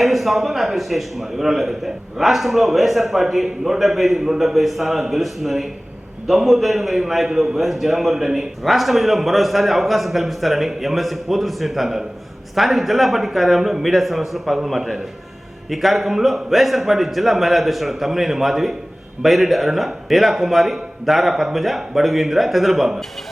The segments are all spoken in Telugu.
హాయ్ స్వాగతం. నా పేరు శేష్ కుమార్. వివరాల్లోకి అయితే రాష్ట్రంలో వైఎస్ఆర్ పార్టీ 175 స్థానాలు గెలుస్తుందని దమ్ము ధైర్యం కలిగిన నాయకుడు వైఎస్ జగన్మోహన్ రెడ్డి రాష్ట్ర ప్రజల్లో మరోసారి అవకాశం కల్పిస్తారని ఎమ్మెల్సీ పోతుల సునీత అన్నారు. స్థానిక జిల్లా పార్టీ కార్యాలయంలో మీడియా సమావేశంలో పాల్గొని మాట్లాడారు. ఈ కార్యక్రమంలో వైఎస్ఆర్ పార్టీ జిల్లా మహిళా అధ్యక్షుడు తమ్మినేని మాధవి, బైరెడ్డి అరుణ, లీలా కుమారి, దారా పద్మజ, బడుగు ఇంద్ర తదితరులు పాల్గొన్నారు.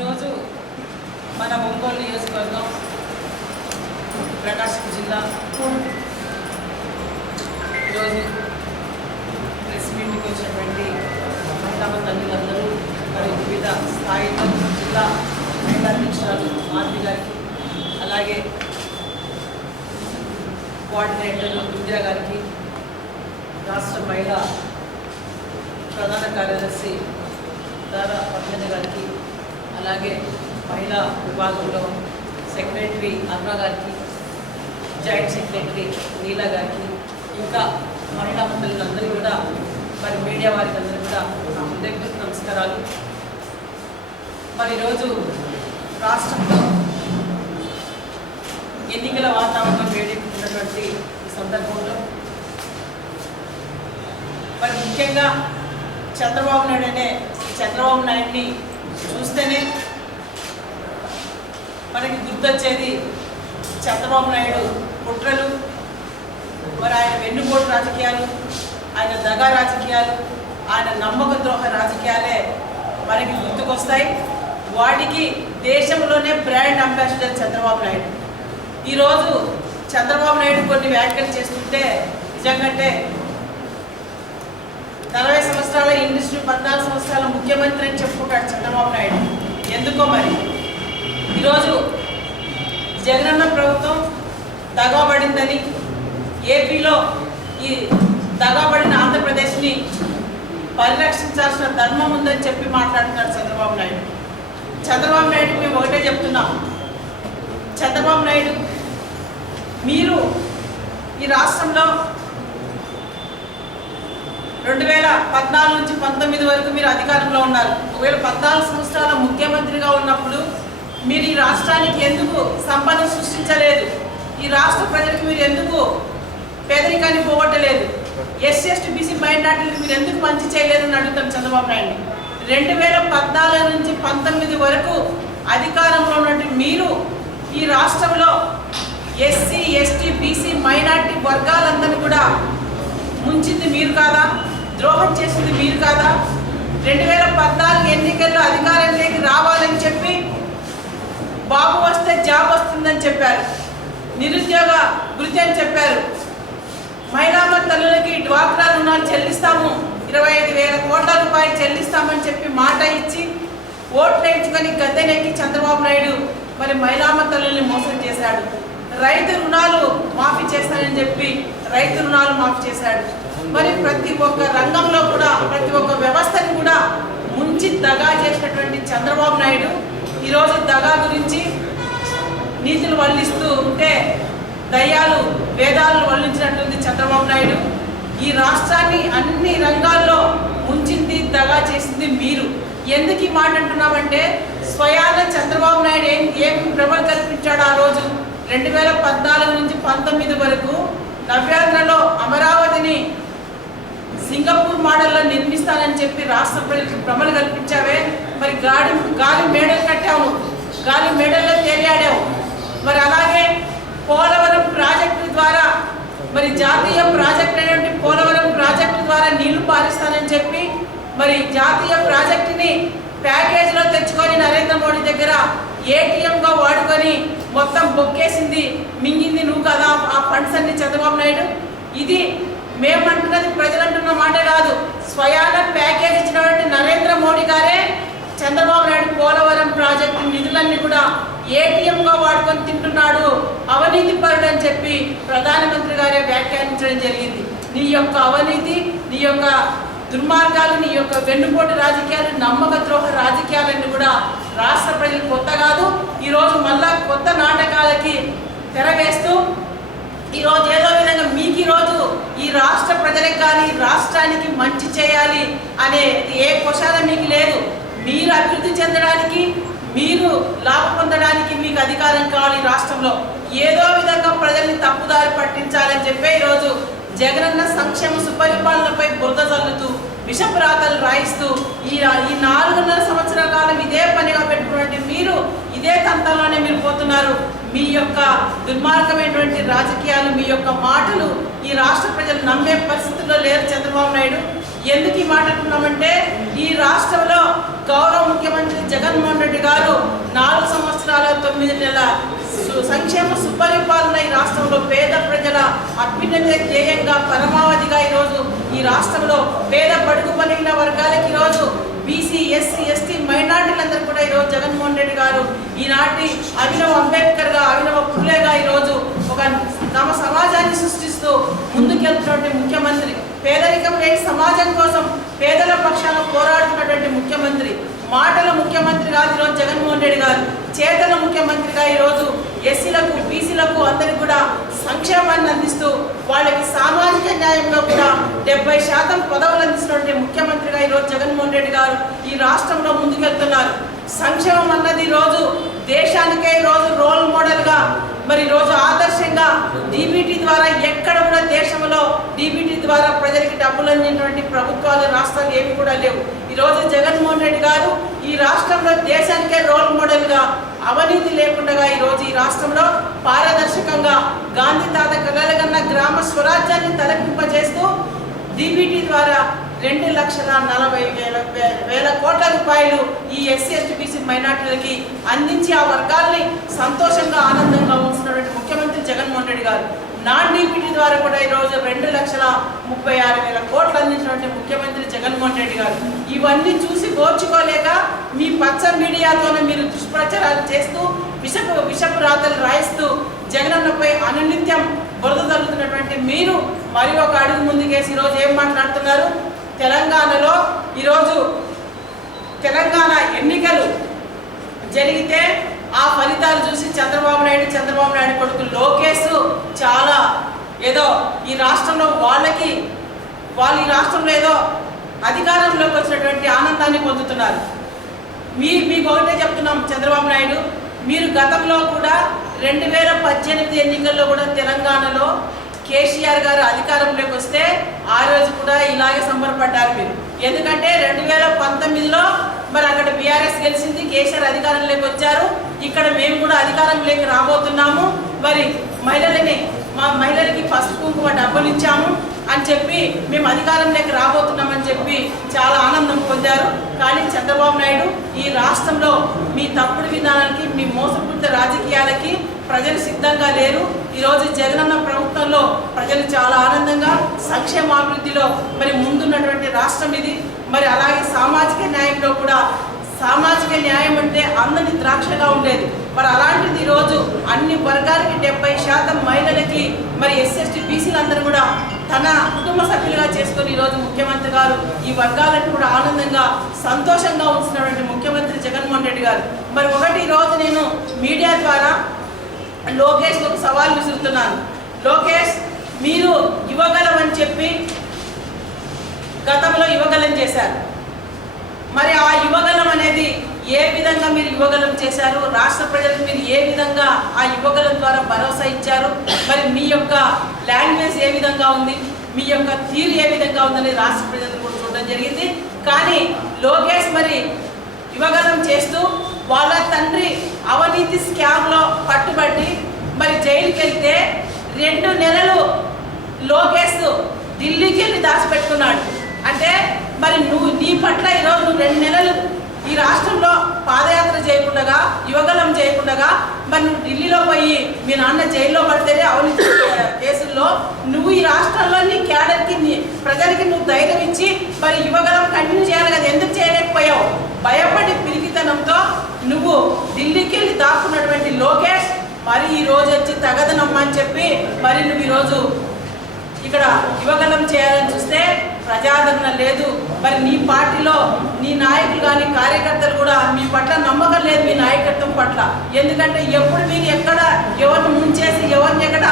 ఈరోజు మన ఒంగోలు నియోజకవర్గం ప్రకాశం జిల్లా ఈరోజు ప్రెస్ మీట్కి వచ్చినటువంటి మహిళా తల్లులందరూ మరియు వివిధ స్థాయిలో జిల్లా మహిళా అధ్యక్షురాలు మాధవి గారికి, అలాగే కోఆర్డినేటర్ ఇందిరా గారికి, రాష్ట్ర మహిళా ప్రధాన కార్యదర్శి దారా పద్మజ గారికి, అలాగే మహిళా విభాగంలో సెక్రటరీ అరుణ గారికి, జాయింట్ సెక్రటరీ లీలా గారికి, ఇంకా మహిళా మంత్రులందరూ కూడా మరి మీడియా వారికి అందరూ కూడా నా హృదయపూర్వక నమస్కారాలు. మరి ఈరోజు రాష్ట్రంలో ఎన్నికల వాతావరణం వేడెక్కుతున్నటువంటి ఈ సందర్భంలో మరి ముఖ్యంగా చంద్రబాబు నాయుడిని చూస్తేనే మనకి గుర్తొచ్చేది చంద్రబాబు నాయుడు కుట్రలు, మరి ఆయన వెన్నుపోటు రాజకీయాలు, ఆయన దగా రాజకీయాలు, ఆయన నమ్మక ద్రోహ రాజకీయాలే మనకి గుర్తుకొస్తాయి. వాటికి దేశంలోనే బ్రాండ్ అంబాసిడర్ చంద్రబాబు నాయుడు. ఈరోజు చంద్రబాబు నాయుడు కొన్ని వ్యాఖ్యలు చేస్తుంటే నిజంగానే 40 సంవత్సరాల ఇండస్ట్రీ, 14 సంవత్సరాల ముఖ్యమంత్రి అని చెప్పుకుంటాడు చంద్రబాబు నాయుడు. ఎందుకో మరి ఈరోజు జగనన్న ప్రభుత్వం దగాబడిందని, ఏపీలో ఈ దగాబడిన ఆంధ్రప్రదేశ్ని పరిరక్షించాల్సిన ధర్మం ఉందని చెప్పి మాట్లాడుతున్నారు చంద్రబాబు నాయుడు. చంద్రబాబు నాయుడు మేము ఒకటే చెప్తున్నాం, చంద్రబాబు నాయుడు మీరు ఈ రాష్ట్రంలో 2014 నుంచి 19 వరకు మీరు అధికారంలో ఉన్నారు. ఒకవేళ 14 సంవత్సరాల ముఖ్యమంత్రిగా ఉన్నప్పుడు మీరు ఈ రాష్ట్రానికి ఎందుకు సంపద సృష్టించలేదు? ఈ రాష్ట్ర ప్రజలకు మీరు ఎందుకు పేదరికాన్ని పోగొట్టలేదు? ఎస్సీ ఎస్టీ బీసీ మైనార్టీలకు మీరు ఎందుకు మంచి చేయలేదని అడుగుతాం చంద్రబాబు నాయుడు. 2014 నుంచి 19 వరకు అధికారంలో ఉన్నట్టు మీరు ఈ రాష్ట్రంలో ఎస్సీ ఎస్టీ బీసీ మైనార్టీ వర్గాలందరినీ కూడా ముంచింది మీరు కాదా? ద్రోహం చేసింది మీరు కాదా? 2014 ఎన్నికల్లో అధికారంలోకి రావాలని చెప్పి బాబు వస్తే జాబ్ వస్తుందని చెప్పారు, నిరుద్యోగ వృత్తి అని చెప్పారు, మహిళా తల్లులకి డ్వాక్రా రుణాలు చెల్లిస్తాము, 25,000 కోట్ల రూపాయలు చెల్లిస్తామని చెప్పి మాట ఇచ్చి ఓట్లు వేయించుకొని గద్దెనెక్కి చంద్రబాబు నాయుడు మరి మహిళా తల్లుల్ని మోసం చేశాడు. రైతు రుణాలు మాఫీ చేస్తానని చెప్పి రైతు రుణాలు మాఫీ చేశాడు. మరి ప్రతి ఒక్క రంగంలో కూడా, ప్రతి ఒక్క వ్యవస్థని కూడా ముంచి దగా చేసినటువంటి చంద్రబాబు నాయుడు ఈరోజు దగా గురించి నీతులు వల్లిస్తూ ఉంటే దయ్యాలు వేదాలను వల్లించినట్టుంది చంద్రబాబు నాయుడు. ఈ రాష్ట్రాన్ని అన్ని రంగాల్లో ముంచింది, దగా చేసింది మీరు. ఎందుకు ఈ మాట అంటున్నామంటే, స్వయాన చంద్రబాబు నాయుడు ఏం ప్రభలు కల్పించాడు ఆ రోజు 2014 నుంచి 19 వరకు నవ్యాంధ్రలో అమరావతిని సింగపూర్ మోడల్లో నిర్మిస్తానని చెప్పి రాష్ట్ర ప్రజలకు భ్రమలు కల్పించావే. మరి గాలి మేడలు కట్టావు, గాలి మేడల్లో తేలియాడావు. మరి అలాగే పోలవరం ప్రాజెక్టు ద్వారా, మరి జాతీయ ప్రాజెక్ట్ అయినటువంటి పోలవరం ప్రాజెక్టు ద్వారా నీళ్లు పారిస్తానని చెప్పి మరి జాతీయ ప్రాజెక్టుని ప్యాకేజీలో తెచ్చుకొని నరేంద్ర మోడీ దగ్గర ఏటీఎంగా వాడుకొని మొత్తం బొక్కేసింది, మింగింది నువ్వు కదా ఆ ఫండ్స్ అన్ని చంద్రబాబు నాయుడు. ఇది మేమంటున్నది ప్రజలు అంటున్న మాట కాదు. స్వయాన ప్యాకేజ్ ఇచ్చినటువంటి నరేంద్ర మోడీ గారే చంద్రబాబు నాయుడు పోలవరం ప్రాజెక్టు నిధులన్నీ కూడా ఏటీఎంగా వాడుకొని తింటున్నాడు, అవినీతి పరుడు అని చెప్పి ప్రధానమంత్రి గారే వ్యాఖ్యానించడం జరిగింది. నీ యొక్క అవినీతి, నీ యొక్క దుర్మార్గాలు, నీ యొక్క వెన్నుపోటు రాజకీయాలు, నమ్మక ద్రోహ రాజకీయాలన్నీ కూడా రాష్ట్ర ప్రజలు కొత్త కాదు. ఈరోజు మళ్ళా కొత్త నాటకాలకి తెరవేస్తూ ఈరోజు ఏదో విధంగా మీకు ఈరోజు ఈ రాష్ట్ర ప్రజలకు కానీ రాష్ట్రానికి మంచి చేయాలి అనే ఏ కోశాల మీకు లేదు. మీరు అభివృద్ధి చెందడానికి, మీరు లాభం పొందడానికి మీకు అధికారం కావాలి. రాష్ట్రంలో ఏదో విధంగా ప్రజల్ని తప్పుదారి పట్టించాలని చెప్పి ఈరోజు జగనన్న సంక్షేమ సుపరిపాలనపై బురద చల్లుతూ విషపురాతలు రాయిస్తూ ఈ 4.5 సంవత్సరాల కాలం ఇదే పనిగా పెట్టుకున్నట్టు మీరు ఇదే తంతంలోనే మీరు పోతున్నారు. మీ యొక్క దుర్మార్గమైనటువంటి రాజకీయాలు, మీ యొక్క మాటలు ఈ రాష్ట్ర ప్రజలు నమ్మే పరిస్థితుల్లో లేరు. చంద్రబాబు నాయుడు ఎందుకు ఈ మాట అంటున్నామంటే, ఈ రాష్ట్రంలో గౌరవ ముఖ్యమంత్రి జగన్మోహన్ రెడ్డి గారు 4 సంవత్సరాల 9 నెలల సంక్షేమ సుపరిపాలన ఈ రాష్ట్రంలో పేద ప్రజల అభ్యున్నతి ధ్యేయంగా పరమావధిగా ఈరోజు ఈ రాష్ట్రంలో పేద బడుగు బలిగిన వర్గాలకి ఈరోజు బీసీ, ఎస్సీ, ఎస్టీ, మైనార్టీలందరూ కూడా ఈరోజు జగన్మోహన్ రెడ్డి గారు ఈనాటి అభినవ్ అంబేద్కర్గా, అభినవ పుల్లేగా ఈరోజు ఒక తమ సమాజాన్ని సృష్టిస్తూ ముందుకెళ్తున్నటువంటి ముఖ్యమంత్రి, పేదరికం లేని సమాజం కోసం పేదల పక్షాన పోరాడుతున్నటువంటి ముఖ్యమంత్రి, మాటల ముఖ్యమంత్రి కాదు ఈరోజు జగన్మోహన్ రెడ్డి గారు, చేతల ముఖ్యమంత్రిగా ఈరోజు ఎస్సీలకు, బీసీలకు అందరికి కూడా సంక్షేమాన్ని అందిస్తూ వాళ్ళకి సామాజిక న్యాయంలో కూడా 70% పదవులు అందిస్తున్నటువంటి ముఖ్యమంత్రిగా ఈరోజు జగన్మోహన్ రెడ్డి గారు ఈ రాష్ట్రంలో ముందుకెళ్తున్నారు. సంక్షేమం అన్నది ఈరోజు దేశానికే ఈరోజు రోల్ మోడల్గా, మరి ఈరోజు ఆదర్శంగా డీబీటీ ద్వారా ఎక్కడ కూడా దేశంలో డీబీటీ ద్వారా ప్రజలకి డబ్బులు అందినటువంటి ప్రభుత్వాలు, రాష్ట్రాలు ఏవి కూడా లేవు. ఈరోజు జగన్మోహన్ రెడ్డి గారు ఈ రాష్ట్రంలో దేశానికే రోల్ మోడల్గా అవినీతి లేకుండా ఈరోజు ఈ రాష్ట్రంలో పారదర్శకంగా గాంధీ తాత కలలుగన్న గ్రామ స్వరాజ్యాన్ని తలపింపజేస్తూ డీబీటీ ద్వారా 2,40,000 కోట్ల రూపాయలు ఈ ఎస్సీ, ఎస్టీ, బీసీ మైనార్టీలకి అందించి ఆ వర్గాల్ని సంతోషంగా, ఆనందంగా ఉంచుతున్నటువంటి ముఖ్యమంత్రి జగన్మోహన్ రెడ్డి గారు. నాన్ డీబీటీ ద్వారా కూడా ఈరోజు 2,36,000 కోట్లు అందించినటువంటి ముఖ్యమంత్రి జగన్మోహన్ రెడ్డి గారు. ఇవన్నీ చూసి ఓర్చుకోలేక మీ పచ్చ మీడియాతోనే మీరు దుష్ప్రచారాలు చేస్తూ విషపు రాతలు రాయిస్తూ జగనన్నపై అనునిత్యం బురద తల్లుతున్నటువంటి మీరు మరి ఒక అడుగు ముందుకేసి ఈరోజు ఏం మాట్లాడుతున్నారు? తెలంగాణలో ఈరోజు తెలంగాణ ఎన్నికలు జరిగితే ఆ ఫలితాలు చూసి చంద్రబాబు నాయుడు కొడుకు లోకేష్ చాలా ఏదో ఈ రాష్ట్రంలో వాళ్ళు ఈ రాష్ట్రంలో ఏదో అధికారంలోకి వచ్చినటువంటి ఆనందాన్ని పొందుతున్నారు. మీకు ఒకటే చెప్తున్నాం, చంద్రబాబు నాయుడు మీరు గతంలో కూడా 2018 ఎన్నికల్లో కూడా తెలంగాణలో కేసీఆర్ గారు అధికారంలోకి వస్తే ఆ రోజు కూడా ఇలాగే సంబరపడ్డారు మీరు. ఎందుకంటే 2019లో మరి అక్కడ బీఆర్ఎస్ గెలిచింది, కేసీఆర్ అధికారంలోకి వచ్చారు. ఇక్కడ మేము కూడా అధికారంలోకి రాబోతున్నాము, మరి మహిళలకి పసుపు కుంకుమ డబ్బులు ఇచ్చాము అని చెప్పి మేము అధికారంలోకి రాబోతున్నామని చెప్పి చాలా ఆనందం పొందారు. కానీ చంద్రబాబు నాయుడు ఈ రాష్ట్రంలో మీ తప్పుడు విధానానికి, మీ మోసపూరిత రాజకీయాలకి ప్రజలు సిద్ధంగా లేరు. ఈరోజు జగనన్న ప్రభుత్వంలో ప్రజలు చాలా ఆనందంగా సంక్షేమాభివృద్ధిలో మరి ముందున్నటువంటి రాష్ట్రం ఇది. మరి అలాగే సామాజిక న్యాయంలో కూడా, సామాజిక న్యాయం అంటే అందని ద్రాక్షగా ఉండేది. మరి అలాంటిది ఈరోజు అన్ని వర్గాలకి 70% మహిళలకి, మరి ఎస్సీ, బీసీలందరూ కూడా తన కుటుంబ సభ్యులుగా చేసుకొని ఈరోజు ముఖ్యమంత్రి గారు ఈ వర్గాలను కూడా ఆనందంగా, సంతోషంగా ఉంచినటువంటి ముఖ్యమంత్రి జగన్మోహన్ రెడ్డి గారు. మరి ఒకటి ఈరోజు నేను మీడియా ద్వారా లోకేష్ ఒక సవాల్ విసురుతున్నాను. లోకేష్, మీరు ఇవ్వగలమని చెప్పి గతంలో ఇవ్వగలం చేశారు. మరి ఆ యువగలం అనేది ఏ విధంగా మీరు యువగలం చేశారు? రాష్ట్ర ప్రజలకు మీరు ఏ విధంగా ఆ యువగలం ద్వారా భరోసా ఇచ్చారు? మరి మీ యొక్క లాంగ్వేజ్ ఏ విధంగా ఉంది, మీ యొక్క తీరు ఏ విధంగా ఉందని రాష్ట్ర ప్రజలు కూడా చూడడం జరిగింది. కానీ లోకేష్ మరి యువగలం చేస్తూ వాళ్ళ తండ్రి అవినీతి స్కామ్లో పట్టుబట్టి మరి జైలుకి వెళ్తే 2 నెలలు లోకేష్ ఢిల్లీకి వెళ్ళి దాచిపెట్టుకున్నాడు. అంటే మరి నీ పట్ల ఈరోజు 2 నెలలు ఈ రాష్ట్రంలో పాదయాత్ర చేయకుండా, యువగలం చేయకుండా మరి నువ్వు ఢిల్లీలో పోయి మీ నాన్న జైల్లో పడితేనే అవినీతి కేసుల్లో నువ్వు ఈ రాష్ట్రంలో నీ క్యాడర్కి, ప్రజలకి నువ్వు ధైర్యం ఇచ్చి మరి యువగలం కంటిన్యూ చేయాలి కదా, ఎందుకు చేయలేకపోయావు? భయపడి పిరికితనంతో నువ్వు ఢిల్లీకి వెళ్ళి దాక్కున్నటువంటి లోకేష్ మరి ఈ రోజు వచ్చి తగదనమ్మని చెప్పి మరి నువ్వు ఈరోజు ఇక్కడ యువగలం చేయాలని చూస్తే ప్రజాదరణ లేదు. మరి నీ పార్టీలో నీ నాయకులు కానీ కార్యకర్తలు కూడా మీ పట్ల నమ్మకం లేదు, మీ నాయకత్వం పట్ల. ఎందుకంటే ఎప్పుడు మీరు ఎక్కడ ఎవరిని ముంచేసి ఎవరిని ఎక్కడ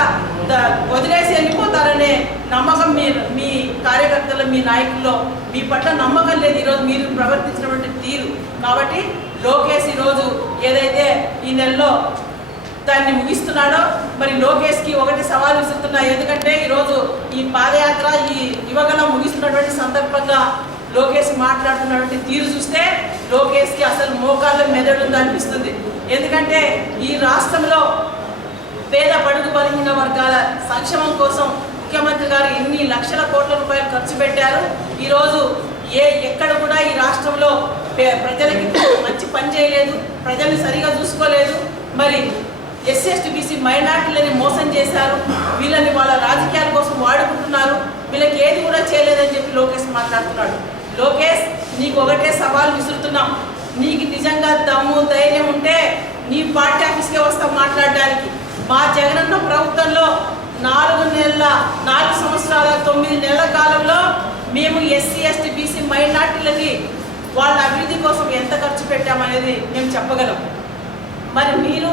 వదిలేసి వెళ్ళిపోతారనే నమ్మకం మీ కార్యకర్తలు మీ నాయకుల్లో మీ పట్ల నమ్మకం లేదు ఈరోజు మీరు ప్రవర్తించినటువంటి తీరు. కాబట్టి లోకేష్ ఈరోజు ఏదైతే ఈ నెలలో దాన్ని ముగిస్తున్నాడో మరి లోకేష్కి ఒకటి సవాల్ విసురుతున్నా. ఎందుకంటే ఈరోజు ఈ పాదయాత్ర ఈ యువగలం ముగిస్తున్నటువంటి సందర్భంగా లోకేష్ మాట్లాడుతున్నటువంటి తీరు చూస్తే లోకేష్కి అసలు మోకాళ్ళు మెదడుంది అనిపిస్తుంది. ఎందుకంటే ఈ రాష్ట్రంలో పేద బడుగు బలహీన వర్గాల సంక్షేమం కోసం ముఖ్యమంత్రి గారు ఎన్ని లక్షల కోట్ల రూపాయలు ఖర్చు పెట్టారు. ఈరోజు ఎక్కడ కూడా ఈ రాష్ట్రంలో ప్రజలకి మంచి పని చేయలేదు, ప్రజల్ని సరిగా చూసుకోలేదు. మరి ఎస్సీ ఎస్టీ బీసీ మైనార్టీలని మోసం చేశారు, వీళ్ళని వాళ్ళ రాజకీయాల కోసం వాడుకుంటున్నారు, వీళ్ళకి ఏది కూడా చేయలేదని చెప్పి లోకేష్ మాట్లాడుతున్నాడు. లోకేష్ నీకు ఒకటే సవాల్ విసురుతున్నాం, నీకు నిజంగా దమ్ము ధైర్యం ఉంటే నీ పార్టీ ఆఫీస్కే వస్తాం మాట్లాడడానికి. మా జగనన్న ప్రభుత్వంలో 4 సంవత్సరాల 9 నెలల కాలంలో మేము ఎస్సీ ఎస్టీ బీసీ మైనార్టీలకి వాళ్ళ అభివృద్ధి కోసం ఎంత ఖర్చు పెట్టామనేది మేము చెప్పగలం. మరి మీరు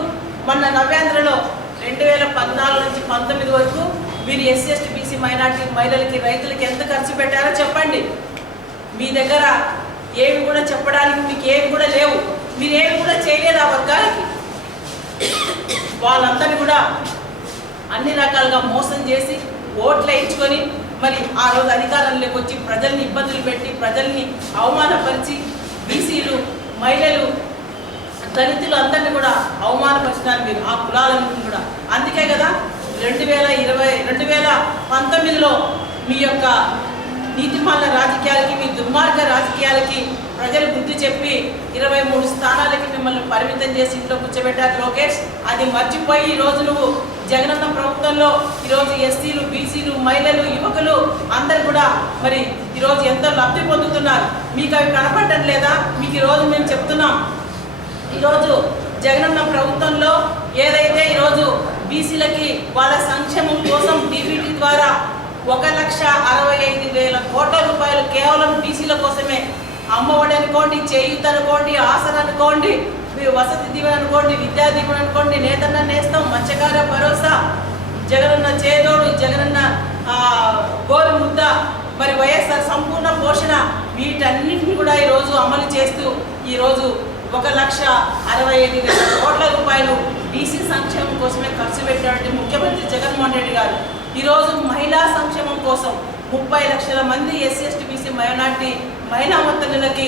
మొన్న నవ్యాంధ్రలో 2014 నుంచి 19 వరకు మీరు ఎస్సీ ఎస్టీ బీసీ మైనార్టీ మహిళలకి రైతులకి ఎంత ఖర్చు పెట్టారో చెప్పండి. మీ దగ్గర ఏమి కూడా చెప్పడానికి మీకు ఏమి కూడా లేవు, మీరేమి కూడా చేయలేదు ఆ వర్గాలకి. వాళ్ళందరినీ కూడా అన్ని రకాలుగా మోసం చేసి ఓట్లు వేయించుకొని మరి ఆ రోజు అధికారంలోకి వచ్చి ప్రజల్ని ఇబ్బందులు పెట్టి ప్రజల్ని అవమానపరిచి బీసీలు మహిళలు దళితులు అందరినీ కూడా అవమానపరిచినారు మీరు, ఆ కులాలన్నింటినీ కూడా. అందుకే కదా 2019లో మీ యొక్క నీతిమాల రాజకీయాలకి మీ దుర్మార్గ రాజకీయాలకి ప్రజలు బుద్ధి చెప్పి 23 స్థానాలకి మిమ్మల్ని పరిమితం చేసి ఇంట్లో కూర్చోబెట్టారు లోకేష్. అది మర్చిపోయి ఈరోజు నువ్వు జగనన్న ప్రభుత్వంలో ఈరోజు ఎస్సీలు బీసీలు మహిళలు యువకులు అందరు కూడా మరి ఈరోజు ఎంతో లబ్ధి పొందుతున్నారు. మీకు అవి కనపడటం లేదా? మీకు ఈరోజు మేము చెప్తున్నాం, ఈరోజు జగనన్న ప్రభుత్వంలో ఏదైతే ఈరోజు బీసీలకి వాళ్ళ సంక్షేమం కోసం డీబీటీ ద్వారా 1,65,000 కోట్ల రూపాయలు కేవలం బీసీల కోసమే, అమ్మఒడి అనుకోండి, చేయూత అనుకోండి, ఆసరా అనుకోండి, వసతి దీవెన అనుకోండి, విద్యా దీవెన అనుకోండి, నేతన్న నేస్తం, మత్స్యకార భరోసా, జగనన్న చేదోడు, జగనన్న గోరు ముద్ద, మరి వైఎస్ఆర్ సంపూర్ణ పోషణ, వీటన్నింటినీ కూడా ఈరోజు అమలు చేస్తూ ఈరోజు 1,65,000 కోట్ల రూపాయలు బీసీ సంక్షేమం కోసమే ఖర్చు పెట్టినటువంటి ముఖ్యమంత్రి జగన్మోహన్ రెడ్డి గారు ఈరోజు మహిళా సంక్షేమం కోసం 30 లక్షల మంది ఎస్సీ ఎస్టీ బీసీ మైనార్టీ మహిళా మత్తలకి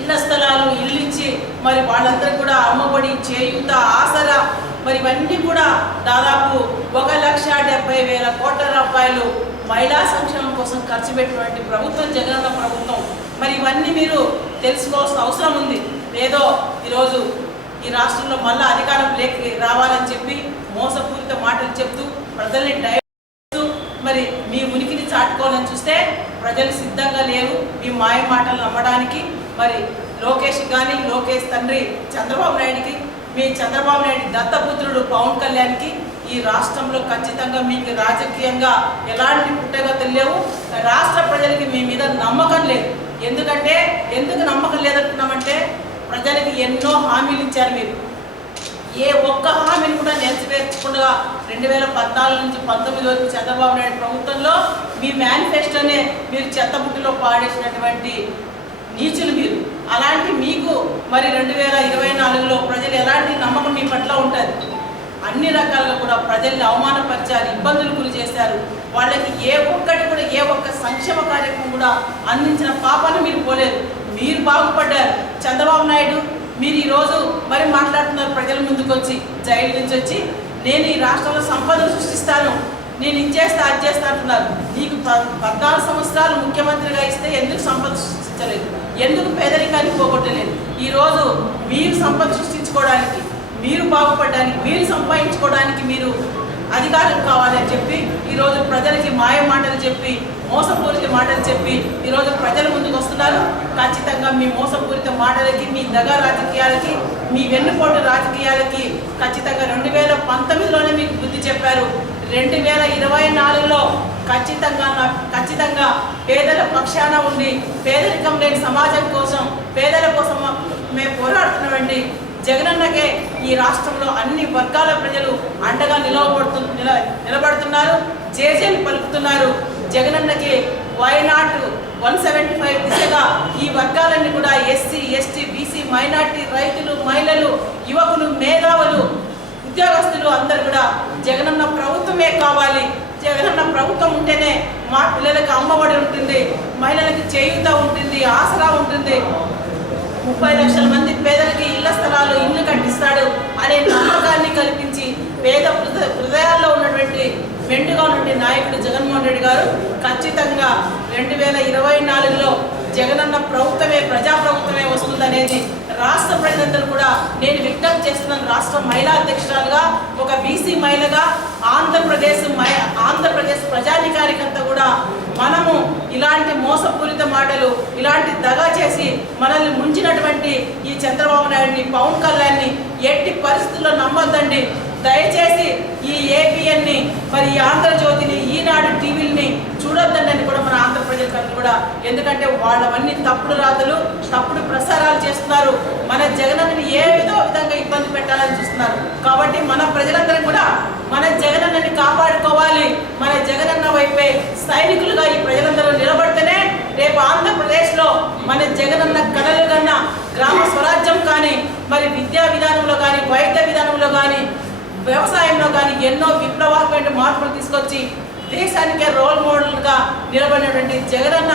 ఇళ్ల స్థలాలు ఇల్లు ఇచ్చి మరి వాళ్ళందరికీ కూడా అమ్మఒడి చేయూత ఆసరా మరి ఇవన్నీ కూడా దాదాపు 1,70,000 కోట్ల రూపాయలు మహిళా సంక్షేమం కోసం ఖర్చు పెట్టినటువంటి ప్రభుత్వం జగనన్న ప్రభుత్వం. మరి ఇవన్నీ మీరు తెలుసుకోవాల్సిన అవసరం ఉంది. ఏదో ఈరోజు ఈ రాష్ట్రంలో మళ్ళీ అధికారం రావాలని చెప్పి మోసపూరిత మాటలు చెప్తూ ప్రజల్ని డైవర్ట్ మరి మీ ఉనికిని చాటుకోవాలని చూస్తే ప్రజలు సిద్ధంగా లేరు మీ మాయ మాటలు నమ్మడానికి. మరి లోకేష్ కానీ లోకేష్ తండ్రి చంద్రబాబు నాయుడికి, మీ చంద్రబాబు నాయుడు దత్తపుత్రుడు పవన్ కళ్యాణ్కి ఈ రాష్ట్రంలో ఖచ్చితంగా మీకు రాజకీయంగా ఎలాంటి పుట్టగతులు లేవు. రాష్ట్ర ప్రజలకి మీ మీద నమ్మకం లేదు. ఎందుకంటే ఎందుకు నమ్మకం లేదంటున్నామంటే ప్రజలకి ఎన్నో హామీలు ఇచ్చారు మీరు, ఏ ఒక్క హామీని కూడా నెరవేర్చకుండా 2014 నుంచి 19 వరకు చంద్రబాబు నాయుడు ప్రభుత్వంలో మీ మేనిఫెస్టోనే మీరు చెత్తబుట్టిలో పాడేసినటువంటి నీచులు మీరు. అలాంటి మీకు మరి 2024లో ప్రజలు ఎలాంటి నమ్మకం మీ పట్ల ఉంటుంది? అన్ని రకాలుగా కూడా ప్రజల్ని అవమానపరిచారు, ఇబ్బందులు గురి చేశారు. వాళ్ళకి ఏ ఒక్కటి కూడా ఏ ఒక్క సంక్షేమ కార్యక్రమం కూడా అందించిన పాపాన్ని మీరు పోలేదు. మీరు బాగుపడ్డారు. చంద్రబాబు నాయుడు మీరు ఈరోజు మరి మాట్లాడుతున్నారు ప్రజల ముందుకు వచ్చి, జైలు నుంచి వచ్చి నేను ఈ రాష్ట్రంలో సంపద సృష్టిస్తాను, నేను ఇచ్చేస్తా అది చేస్తా అంటున్నారు. నీకు 14 సంవత్సరాలు ముఖ్యమంత్రిగా ఇస్తే ఎందుకు సంపద సృష్టించలేదు? ఎందుకు పేదరికాన్ని పోగొట్టలేదు? ఈరోజు మీరు సంపద సృష్టించుకోవడానికి, మీరు బాగుపడడానికి, మీరు సంపాదించుకోవడానికి మీరు అధికారం కావాలని చెప్పి ఈరోజు ప్రజలకి మాయ మాటలు చెప్పి మోసపూరిత మాటలు చెప్పి ఈరోజు ప్రజల ముందుకు వస్తున్నారు. ఖచ్చితంగా మీ మోసపూరిత మాటలకి, మీ దగా రాజకీయాలకి, మీ వెన్నుపోటు రాజకీయాలకి ఖచ్చితంగా 2019లోనే మీకు బుద్ధి చెప్పారు. 2024లో ఖచ్చితంగా పేదల పక్షాన ఉండి పేదరికం లేని సమాజం కోసం, పేదల కోసం మేము పోరాడుతున్నామండి. జగనన్నకే ఈ రాష్ట్రంలో అన్ని వర్గాల ప్రజలు అండగా నిలబడుతున్నారు, జేజేలు పలుకుతున్నారు. జగనన్నకి వైనాట్ 175 దిశగా ఈ వర్గాలన్నీ కూడా ఎస్సీ, ఎస్టీ, బీసీ, మైనార్టీ, రైతులు, మహిళలు, యువకులు, మేధావులు, ఉద్యోగస్తులు అందరూ కూడా జగనన్న ప్రభుత్వమే కావాలి. జగనన్న ప్రభుత్వం ఉంటేనే మా పిల్లలకు అమ్మఒడి ఉంటుంది, మహిళలకు చేయూత ఉంటుంది, ఆసరా ఉంటుంది, 30 లక్షల మంది పేదలకి ఇళ్ల స్థలాలు, ఇల్లు కట్టిస్తాడు అనే నమ్మకాన్ని కల్పించి పేద హృదయాల్లో ఉన్నటువంటి మెండుగా ఉన్నటువంటి నాయకుడు జగన్మోహన్ రెడ్డి గారు ఖచ్చితంగా 2024లో జగనన్న ప్రభుత్వమే, ప్రజాప్రభుత్వమే వస్తుందనేది రాష్ట్ర ప్రజలందరూ కూడా నేను విజ్ఞప్తి చేస్తున్నాను. రాష్ట్ర మహిళా అధ్యక్షురాలుగా, ఒక బీసీ మహిళగా, ఆంధ్రప్రదేశ్ ప్రజానికానికంతా కూడా మనము ఇలాంటి మోసపూరిత మాటలు, ఇలాంటి దగా చేసి మనల్ని ముంచినటువంటి ఈ చంద్రబాబు నాయుడిని, పవన్ కళ్యాణ్ని ఎట్టి పరిస్థితుల్లో నమ్మొద్దండి. దయచేసి ఈ ఏపీఎన్ని, మరి ఈ ఆంధ్రజ్యోతిని, ఈనాడు టీవీని చూడొద్దండి అని కూడా మన ఆంధ్ర ప్రజలకు కూడా. ఎందుకంటే వాళ్ళవన్నీ తప్పుడు రాతలు, తప్పుడు ప్రసారాలు చేస్తున్నారు. మన జగనన్నని ఏ విధంగా ఇబ్బంది పెట్టాలని చూస్తున్నారు. కాబట్టి మన ప్రజలందరం కూడా మన జగనన్నని కాపాడుకోవాలి. మన జగనన్న వైపే సైనికులుగా ఈ ప్రజలందరూ నిలబడితేనే రేపు ఆంధ్రప్రదేశ్లో మన జగనన్న కళలు కన్నా గ్రామ స్వరాజ్యం కానీ, మరి విద్యా విధానంలో కానీ, వైద్య విధానంలో కానీ, వ్యవసాయంలో కానీ ఎన్నో విప్లవాత్మక మార్పులు తీసుకొచ్చి దేశానికే రోల్ మోడల్గా నిలబడినటువంటి జగనన్న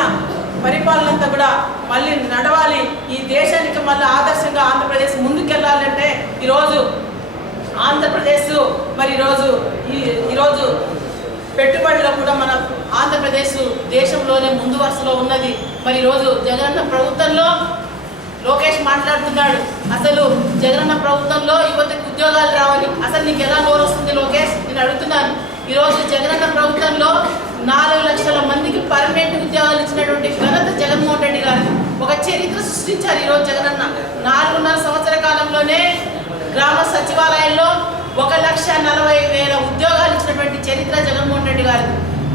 పరిపాలన అంతా కూడా మళ్ళీ నడవాలి. ఈ దేశానికి మళ్ళీ ఆదర్శంగా ఆంధ్రప్రదేశ్ ముందుకెళ్ళాలంటే ఈరోజు ఆంధ్రప్రదేశ్, మరి ఈరోజు పెట్టుబడిలో కూడా మన ఆంధ్రప్రదేశ్ దేశంలోనే ముందు వరుసలో ఉన్నది. మరి ఈరోజు జగనన్న ప్రభుత్వంలో లోకేష్ మాట్లాడుతున్నాడు, అసలు జగనన్న ప్రభుత్వంలో యువతకు ఉద్యోగాలు రావాలి. అసలు నీకు ఎలా నోరు వస్తుంది లోకేష్? నేను అడుగుతున్నాను. ఈరోజు జగనన్న ప్రభుత్వంలో 4 లక్షల మందికి పర్మనెంట్ ఉద్యోగాలు ఇచ్చినటువంటి ఘనత జగన్మోహన్ రెడ్డి గారు. ఒక చరిత్ర సృష్టించారు ఈరోజు జగనన్న. 4.5 సంవత్సర కాలంలోనే గ్రామ సచివాలయాల్లో 1,40,000 ఉద్యోగాలు ఇచ్చినటువంటి చరిత్ర జగన్మోహన్ రెడ్డి గారు.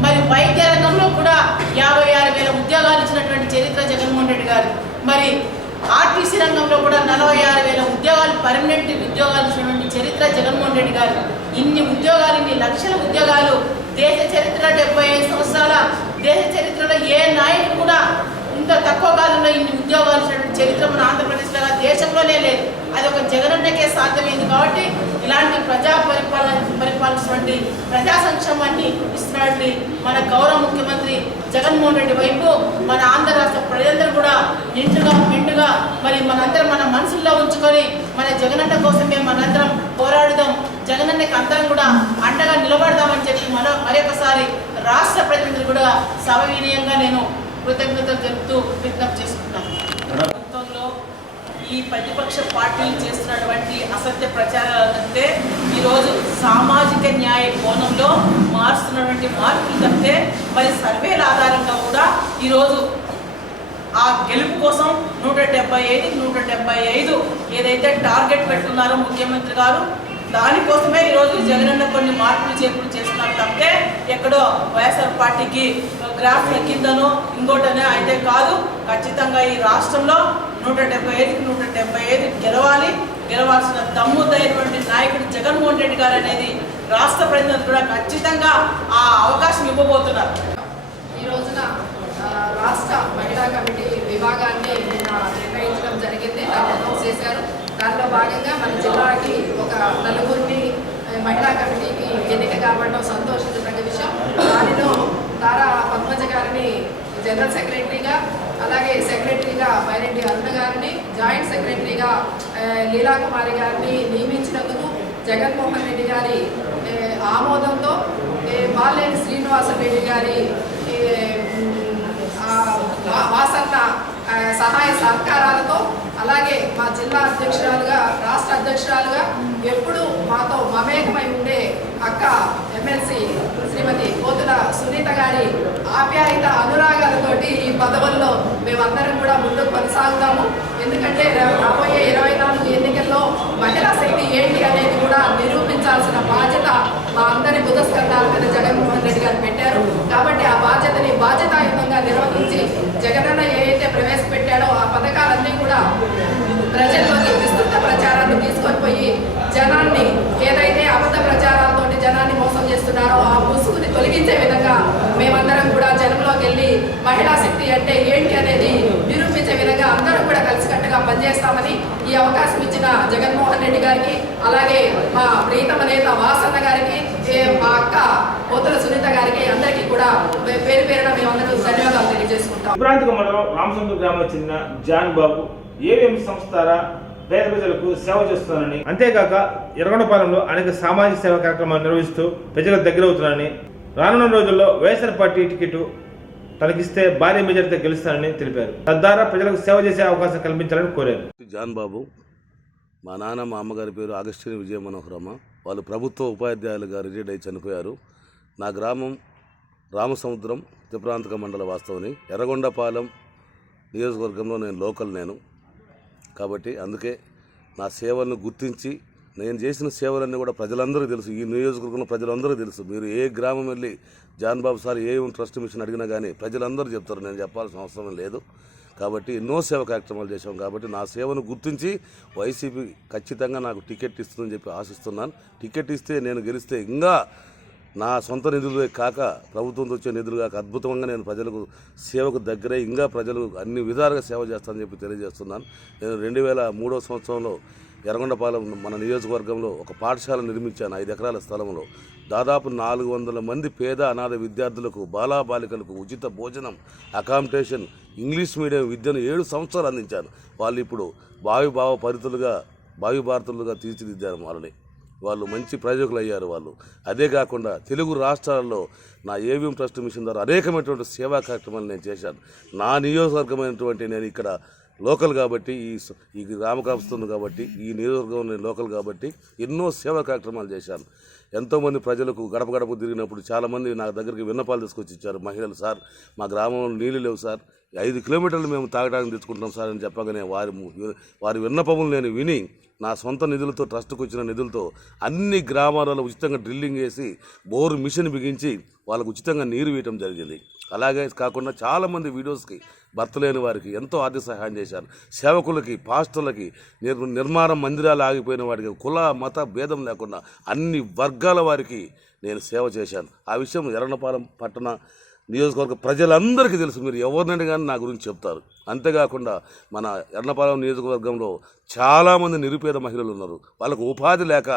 మరి వైద్య రంగంలో కూడా 56,000 ఉద్యోగాలు ఇచ్చినటువంటి చరిత్ర జగన్మోహన్ రెడ్డి గారు. మరి ఆర్టీసీ రంగంలో కూడా 46,000 ఉద్యోగాలు, పర్మనెంట్ ఉద్యోగాలు ఇచ్చినటువంటి చరిత్ర జగన్మోహన్ రెడ్డి గారు. ఇన్ని ఉద్యోగాలు, ఇన్ని లక్షల ఉద్యోగాలు దేశ చరిత్ర 75 సంవత్సరాల దేశ చరిత్రలో ఏ నాయకుడు కూడా ఇంత తక్కువ కాలంలో ఇన్ని ఉద్యోగాలు ఇచ్చినటువంటి చరిత్ర మన ఆంధ్రప్రదేశ్లో దేశంలోనే లేదు. అది ఒక జగనన్నకే సాధ్యమైంది. కాబట్టి ఇలాంటి పరిపాలించినటువంటి ప్రజా సంక్షేమాన్ని ఇస్తున్నటువంటి మన గౌరవ ముఖ్యమంత్రి జగన్మోహన్ రెడ్డి వైపు మన ఆంధ్ర రాష్ట్ర ప్రజలందరూ కూడా నిండుగా మరి మనందరం మన మనసుల్లో ఉంచుకొని మన జగనన్న కోసమే మనందరం పోరాడుదాం, జగనన్నకి అందరం కూడా అండగా నిలబడదామని చెప్పి మరొకసారి రాష్ట్ర ప్రజలందరూ కూడా సవినయంగా నేను కృతజ్ఞతలు తెలుపుతూ విజ్ఞప్తి చేసుకుంటున్నాను. ప్రభుత్వంలో ఈ ప్రతిపక్ష పార్టీలు చేస్తున్నటువంటి అసత్య ప్రచారాలంటే ఈరోజు సామాజిక న్యాయ కోణంలో మారుస్తున్నటువంటి మార్పులు తప్పితే మరి సర్వేల ఆధారంగా కూడా ఈరోజు ఆ గెలుపు కోసం 175 ఏదైతే టార్గెట్ పెట్టుకున్నారో ముఖ్యమంత్రి గారు, దానికోసమే ఈరోజు జగనన్న కొన్ని మార్పులు చేర్పులు చేస్తున్నారు తప్పితే ఎక్కడో వైఎస్ఆర్ పార్టీకి గ్రాఫ్ కిందనో ఇంకోటనే అయితే కాదు. ఖచ్చితంగా ఈ రాష్ట్రంలో 175 గెలవాల్సిన దమ్ముదైనటువంటి నాయకుడు జగన్మోహన్ రెడ్డి గారు అనేది రాష్ట్ర ప్రజలకు కూడా ఖచ్చితంగా ఆ అవకాశం ఇవ్వబోతున్నారు. ఈ రోజున రాష్ట్ర మహిళా కమిటీ విభాగాన్ని నిర్ణయించడం జరిగింది, దాన్ని అనౌన్స్ చేశారు. దానిలో భాగంగా మన జిల్లాకి ఒక 4 మహిళా కమిటీకి ఎన్నిక కావడం సంతోషించదగ్గ విషయం. దానిలో తారా పద్మజ గారిని జనరల్ సెక్రటరీగా, అలాగే సెక్రటరీగా బైరెడ్డి అరుణ గారిని, జాయింట్ సెక్రటరీగా లీలాకుమారి గారిని నియమించినందుకు జగన్మోహన్ రెడ్డి గారి ఆమోదంతో బాలేని శ్రీనివాసరెడ్డి గారి వాసన్న సహాయ సహకారాలతో, అలాగే మా జిల్లా అధ్యక్షురాలుగా, రాష్ట్ర అధ్యక్షురాలుగా ఎప్పుడూ మాతో మమేకమై ఉండే అక్క ఎమ్మెల్సీ శ్రీమతి కొనసాగుతాము. ఎందుకంటే రాబోయే 24 ఎన్నికల్లో మహిళా శక్తి ఏంటి అనేది కూడా నిరూపించాల్సిన బాధ్యత మా అందరి బుధస్కంధాల మీద జగన్మోహన్ రెడ్డి గారు పెట్టారు. కాబట్టి ఆ బాధ్యతని బాధ్యతాయుతంగా నిర్వహించి జగనన్న ఏదైతే ప్రవేశపెట్టాడో ఆ పథకాలన్నీ కూడా ప్రజల్లోకి విస్తృత ప్రచారాన్ని తీసుకొని పోయి జనాన్ని ఏదైతే అబద్ధ ప్రచారాలతోటి జనాన్ని మోసం చేస్తున్నారో ఆ ముసుగుని తొలగించే విధంగా మేమందరం కూడా జనంలోకి వెళ్ళి మహిళా శక్తి అంటే ఏంటి అనేది నిరూపించే విధంగా అందరం కూడా కలిసికట్టుగా పనిచేస్తామని ఈ అవకాశం ఇచ్చిన జగన్మోహన్ రెడ్డి గారికి, అలాగే మా ప్రీతమ నేత వాసన్న గారికి, మా అక్క పోతుల సునీత గారికి అందరికీ కూడా పేరు పేరున మేమందరం ధన్యవాదాలు తెలియజేసుకుంటాం. ప్రాంతిక మండలం రామచంద్ర గ్రామం చెందిన జాన్ బాబు ఏవిఎం సంస్థ పేద ప్రజలకు సేవ చేస్తున్నారని, అంతేకాక ఎర్రగొండపాలెంలో అనేక సామాజిక సేవా కార్యక్రమాలు నిర్వహిస్తూ ప్రజలకు దగ్గరవుతున్నారని, రానున్న రోజుల్లో వైఎస్ఆర్ పార్టీ టికెట్ తనకిస్తే భారీ మెజార్టీతో గెలుస్తానని తెలిపారు. తద్వారా ప్రజలకు సేవ చేసే అవకాశం కల్పించాలని కోరారు. జాన్ బాబు, మా నాన్న మా అమ్మగారి పేరు ఆగస్టిని విజయ మనోహరమ్మ. వాళ్ళు ప్రభుత్వ ఉపాధ్యాయులుగా రిటైర్డ్ అయి చనిపోయారు. నా గ్రామం రామసముద్రం త్రిప్రాంతక మండల వాస్తవని. ఎర్రగొండపాలెం నియోజకవర్గంలో నేను కాబట్టి అందుకే నా సేవలను గుర్తించి నేను చేసిన సేవలన్నీ కూడా ప్రజలందరూ తెలుసు. ఈ నియోజకవర్గంలో ప్రజలందరూ తెలుసు. మీరు ఏ గ్రామం వెళ్ళి జాన్ బాబు సార్ ఏ ట్రస్ట్ మిషన్ అడిగినా కానీ ప్రజలందరూ చెప్తారు, నేను చెప్పాల్సిన అవసరం లేదు. కాబట్టి ఎన్నో సేవ కార్యక్రమాలు చేశాం. కాబట్టి నా సేవను గుర్తించి వైసీపీ ఖచ్చితంగా నాకు టికెట్ ఇస్తుందని చెప్పి ఆశిస్తున్నాను. టికెట్ ఇస్తే నేను గెలిస్తే ఇంకా నా సొంత నిధులే కాక ప్రభుత్వంతో వచ్చే నిధులు కాక అద్భుతంగా నేను ప్రజలకు సేవకు దగ్గరై ఇంకా ప్రజలు అన్ని విధాలుగా సేవ చేస్తానని చెప్పి తెలియజేస్తున్నాను. నేను 2003 సంవత్సరంలో ఎర్రగొండపాలెం మన నియోజకవర్గంలో ఒక పాఠశాల నిర్మించాను 5 ఎకరాల స్థలంలో. దాదాపు 400 మంది పేద అనాథ విద్యార్థులకు బాలాబాలికలకు ఉచిత భోజనం, అకామిడేషన్, ఇంగ్లీష్ మీడియం విద్యను 7 సంవత్సరాలు అందించాను. వాళ్ళు ఇప్పుడు భావి భారతులుగా తీర్చిదిద్దారు వాళ్ళని. వాళ్ళు మంచి ప్రయోజకులు అయ్యారు వాళ్ళు. అదే కాకుండా తెలుగు రాష్ట్రాల్లో నా ఏవిఎం ట్రస్ట్ మిషన్ ద్వారా అనేకమైనటువంటి సేవా కార్యక్రమాలు నేను చేశాను. నా నియోజకవర్గమైనటువంటి నేను ఇక్కడ లోకల్ కాబట్టి ఈ గ్రామకాస్తుంది కాబట్టి ఈ నియోజకవర్గం నేను లోకల్ కాబట్టి ఎన్నో సేవా కార్యక్రమాలు చేశాను. ఎంతోమంది ప్రజలకు గడప గడప తిరిగినప్పుడు చాలామంది నా దగ్గరికి విన్నపాలు తీసుకొచ్చి ఇచ్చారు. మహిళలు, సార్ మా గ్రామంలో నీళ్ళు లేవు సార్, 5 కిలోమీటర్లు మేము తాగడానికి తెచ్చుకుంటున్నాం సార్ అని చెప్పగానే వారి విన్నపములు నేను విని నా సొంత నిధులతో ట్రస్ట్కి వచ్చిన నిధులతో అన్ని గ్రామాలలో ఉచితంగా డ్రిల్లింగ్ చేసి బోరు మిషన్ బిగించి వాళ్ళకు ఉచితంగా నీరు వేయటం జరిగింది. అలాగే కాకుండా చాలామంది వీడియోస్కి భర్త లేని వారికి ఎంతో ఆర్థిక సహాయం చేశాను. సేవకులకి, పాస్టర్లకి, నిర్మాణ మందిరాలు ఆగిపోయిన వారికి కుల మత భేదం లేకుండా అన్ని వర్గాల వారికి నేను సేవ చేశాను. ఆ విషయం ఎర్రగొండపాలెం పట్టణ నియోజకవర్గ ప్రజలందరికీ తెలుసు. మీరు ఎవరినైనా కానీ నా గురించి చెప్తారు. అంతేకాకుండా మన ఎర్రగొండపాలెం నియోజకవర్గంలో చాలామంది నిరుపేద మహిళలు ఉన్నారు. వాళ్ళకు ఉపాధి లేక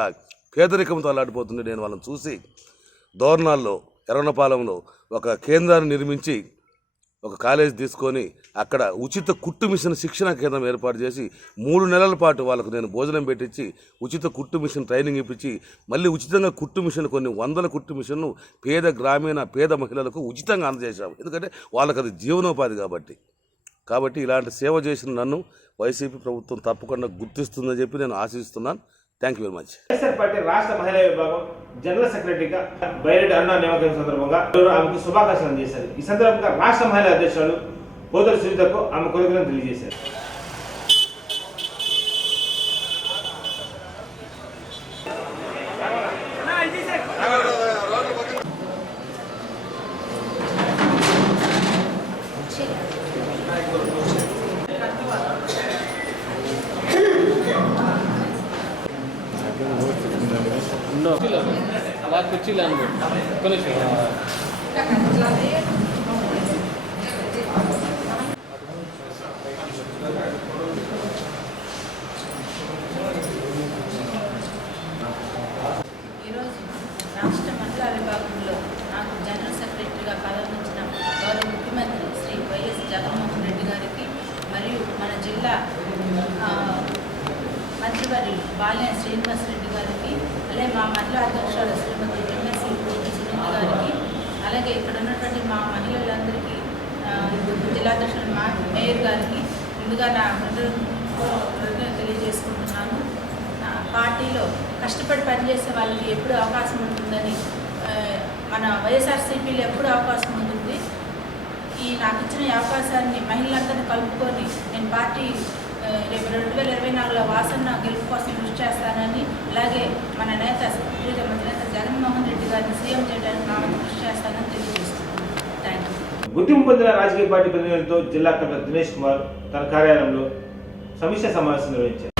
పేదరికంతో అల్లాడిపోతుంటే నేను వాళ్ళని చూసి దోర్నాల్లో ఎర్రగొండపాలెంలో ఒక కేంద్రాన్ని నిర్మించి ఒక కాలేజ్ తీసుకొని అక్కడ ఉచిత కుట్టు మిషన్ శిక్షణ కేంద్రం ఏర్పాటు చేసి 3 నెలల పాటు వాళ్ళకు నేను భోజనం పెట్టించి ఉచిత కుట్టు మిషన్ ట్రైనింగ్ ఇప్పించి మళ్ళీ ఉచితంగా కుట్టు మిషన్ కొన్ని 100 కుట్టు మిషన్ను పేద మహిళలకు ఉచితంగా అందజేశాము. ఎందుకంటే వాళ్ళకి అది జీవనోపాధి కాబట్టి ఇలాంటి సేవ చేసిన నన్ను వైసీపీ ప్రభుత్వం తప్పకుండా గుర్తిస్తుందని చెప్పి నేను ఆశిస్తున్నాను. Thank you very much. YSR party రాష్ట్ర మహిళా విభాగం జనరల్ సెక్రటరీగా బైరెడ్డి అరుణ నియామకం సందర్భంగా ఆమెకు శుభాకాంక్షలు అందజేశారు. ఈ సందర్భంగా రాష్ట్ర మహిళా అధ్యక్షులు పోతుల సునీతకు ఆమె కృతజ్ఞతలు తెలియజేశారు. రాష్ట్ర మహిళా విభాగంలో నాకు జనరల్ సెక్రటరీగా పదవించిన గౌరవ ముఖ్యమంత్రి శ్రీ వైఎస్ జగన్మోహన్ రెడ్డి గారికి మరియు మన జిల్లా మంత్రివర్యులు బాలినేని శ్రీనివాస్ రెడ్డి గారికి, అలాగే మా మహిళా అధ్యక్షురాలు శ్రీమతి ఎంఎస్సి సునీత గారికి, అలాగే ఇక్కడ ఉన్నటువంటి మా మహిళలందరికీ జిల్లాధ్యక్షులు మేయర్ గారికి ముందుగా నా కృతజ్ఞతలు తెలియజేసుకుంటున్నాను. పార్టీలో కష్టపడి పనిచేసే వాళ్ళకి ఎప్పుడు అవకాశం ఉంటుందని, మన వైఎస్ఆర్సీపీలో ఎప్పుడు అవకాశం ఉంటుంది. నాకు ఇచ్చిన ఈ అవకాశాన్ని మహిళలందరినీ కలుపుకొని నేను పార్టీ రేపు 2024లో వాసన్న గెలుపు కోసం కృషి చేస్తానని, అలాగే మన నేత జగన్మోహన్ రెడ్డి గారిని సీఎం చేయడానికి నా వంతు కృషి చేస్తానని తెలియజేస్తున్నాను. Thank you. గుర్తింపు పొందిన రాజకీయ పార్టీ ప్రతినిధులతో జిల్లా కలెక్టర్ దినేష్ కుమార్ తన కార్యాలయంలో సమీక్షా సమావేశం నిర్వహించారు.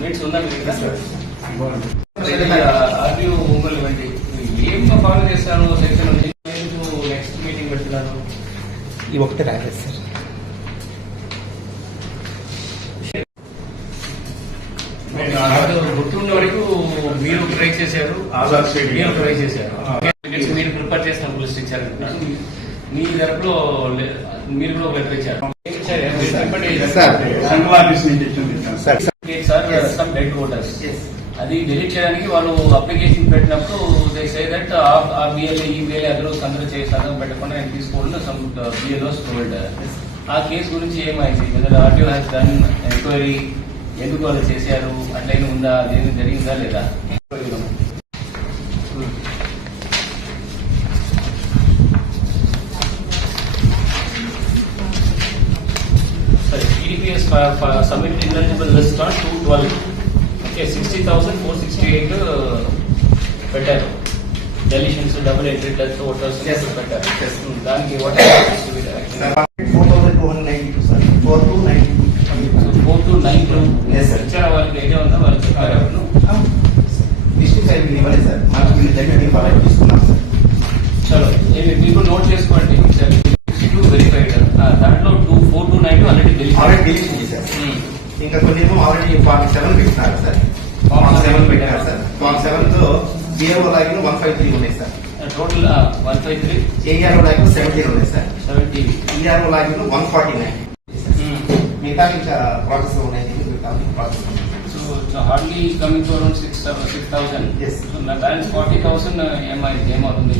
మినిట్స్ ఉందా ఆర్టీఓ ఒంగోలు ఇవ్వండి. ఏం ఫాలో చేస్తాను సెక్షన్ నుంచి నెక్స్ట్ మీటింగ్ పెడుతున్నాను. ఈ ఒకటి రాలేదు సార్. గుర్తున్న వరకు మీరు ట్రై చేశారు, మీరు ప్రిపేర్ చేసిన లిస్ట్ ఇచ్చారు. మీ తరపులో మీరు కూడా ఒక లెటర్ ఇచ్చారు. సమ్ డెడ్ ఓటర్స్ అది డిలీట్ చేయడానికి వాళ్ళు అప్లికేషన్ పెట్టినప్పుడు దే సే దట్ ఆ బిఎల్ఏ ఈ బిఎల్ఏ అందరూ చేశారు పెట్టకుండా నేను తీసుకోండి సమ్ బిఎల్ఓస్ టోల్డ్. ఆ కేసు గురించి ఏమైంది? Whether RTO has done enquiry, ఎందుకు వాళ్ళు చేశారు, అట్లయినా ఉందా, అదేమి జరిగిందా లేదా? TDPS submitted ineligible list on 2/12. Okay, 60,468 పెట్టారు. Deletions, double entry, death voters పెట్టారు. దానికి what is to be done? 4,292 sir. 4,292. So 4,292. Yes sir. ఇచ్చారా వాళ్ళకి? ఐడియా ఉందా వాళ్ళు చెప్పారు? డిస్ట్రిక్ట్ సైడ్ ఇవ్వలేదు సార్. మాకు వీళ్ళు దగ్గర ఇవ్వాలి తీసుకున్నాం సార్. చలో మీకు నోట్ చేసుకోండి. వెరిఫైడ్ దాంట్లో 4,292 ఆల్రెడీ డిలీట్ చేశారు. ఇంకా కొన్ని ఏమో ఆల్రెడీ ఫార్మ్ 7 పెట్టినారు సార్. ఫార్మ్ 7 పెట్టారు సార్. ఫార్మ్ 7 తో బిఏఓ లాగిన్ 153 ఉన్నాయి సార్. టోటల్ 153. ఏఆర్ఓ లాగిన్ 17 ఉన్నాయి సార్. 70. ERO login 149. మిగతా ఇంకా ప్రాసెస్ ఉన్నాయి. So hardly coming to around 6,000. Yes. So na balance 40,000 ఏమవుతుంది?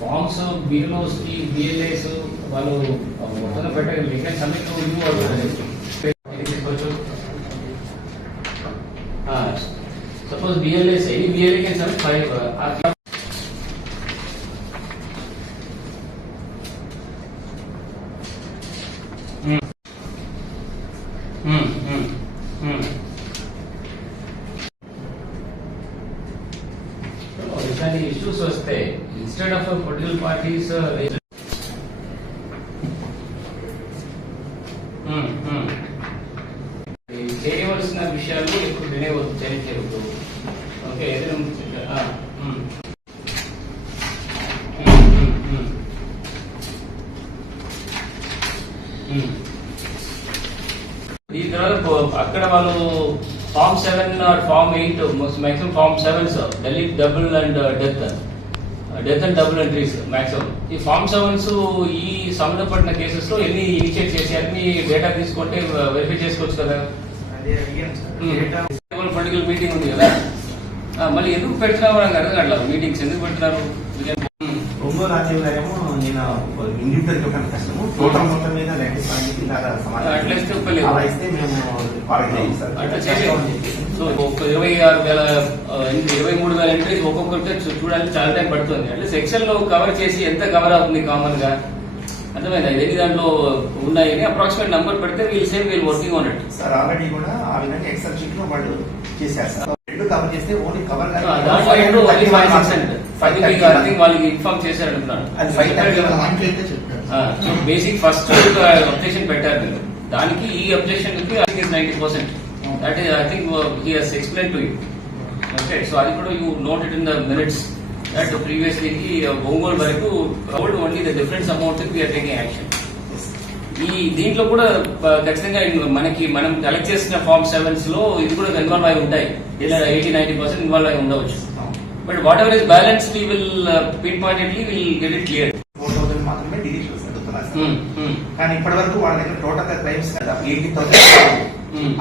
ఫార్మ్స్ బిఎల్ఓస్ కి బిఎల్ఏస్ వాళ్ళు మొత్తం పెట్టారు. ఇంకా submit suppose BLAs any BLA can submit 5. ఇట్లాంటి ఇష్యూస్ వస్తే ఇన్స్టెడ్ ఆఫ్ పొలిటికల్ పార్టీస్ చేయవలసిన విషయాలు ఇప్పుడు డిలే చేయకూడదు. ఓకే, దీని తర్వాత అక్కడ వాళ్ళు form 7 or form 8 maximum form 7 delete double and death and double entries maximum. ఈ ఫార్మ్ 7s ఈ సంబంధపడిన కేసెస్ లో ఎన్ని ఇనిషియేట్ చేసి అన్ని డేటా తీసుకుంటే వెరిఫై చేసుకోవచ్చు కదా. పొలిటికల్ మీటింగ్ ఉంది కదా, మళ్ళీ ఎందుకు పెడుతున్నావు నాకు అర్థం కావట్లేదు. మీటింగ్స్ ఎందుకు పెడుతున్నారు? ఒంగోలు రాజీవ్ గారేమో నేను ఇండివిజువల్ చెప్పడానికి కష్టము, టోటల్ మొత్తం మీద అట్లా ఇస్తే ఒప్పలేదు. అలా ఇస్తే మేము అట్లా చేయలేదు. సో 23,000 ఎంట్రీస్ ఒక్కొక్కరితో చూడాలి, చాలా టైం పడుతుంది. అంటే సెక్షన్ లో కవర్ చేసి ఎంత కవర్ అవుతుంది కామన్ గా అర్థమైందా? ఎన్ని దాంట్లో ఉన్నాయని అప్రాక్సిమేట్ నంబర్ పెడితే వీళ్ళు working on it. Sir already కూడా ఆ విధంగా ఎక్సెల్ షీట్ లో వాళ్ళు చేశారు సార్. రెండు కవర్ చేస్తే ఓన్లీ కవర్ వాళ్ళకి ఇన్ఫార్మ్ చేశారు అనుకున్నాను. బేసిక్ ఫస్ట్ అబ్జెక్షన్ పెట్టారు మీరు, దానికి ఈ అబ్జెక్షన్ కి 90%. That is I think he has explain to you. Okay, so అది కూడా you note it in the minutes that previously Ongole వరకు only the difference amount we are taking action. ఈ దీంట్లో కూడా ఖచ్చితంగా మనం కలెక్ట్ చేసిన ఫార్మ్ 7s లో ఇది కూడా ఇన్వాల్వ్ అయి ఉంటాయి. ఇలా 80-90% ఇన్వాల్వ్ అయి ఉండవచ్చు. But whatever is balance we will pinpointedly will get it clear. 4,000 మాత్రమే డిలీట్ కానీ ఇప్పటి వరకు వాళ్ళ దగ్గర టోటల్ గా క్లైమ్స్ 80,000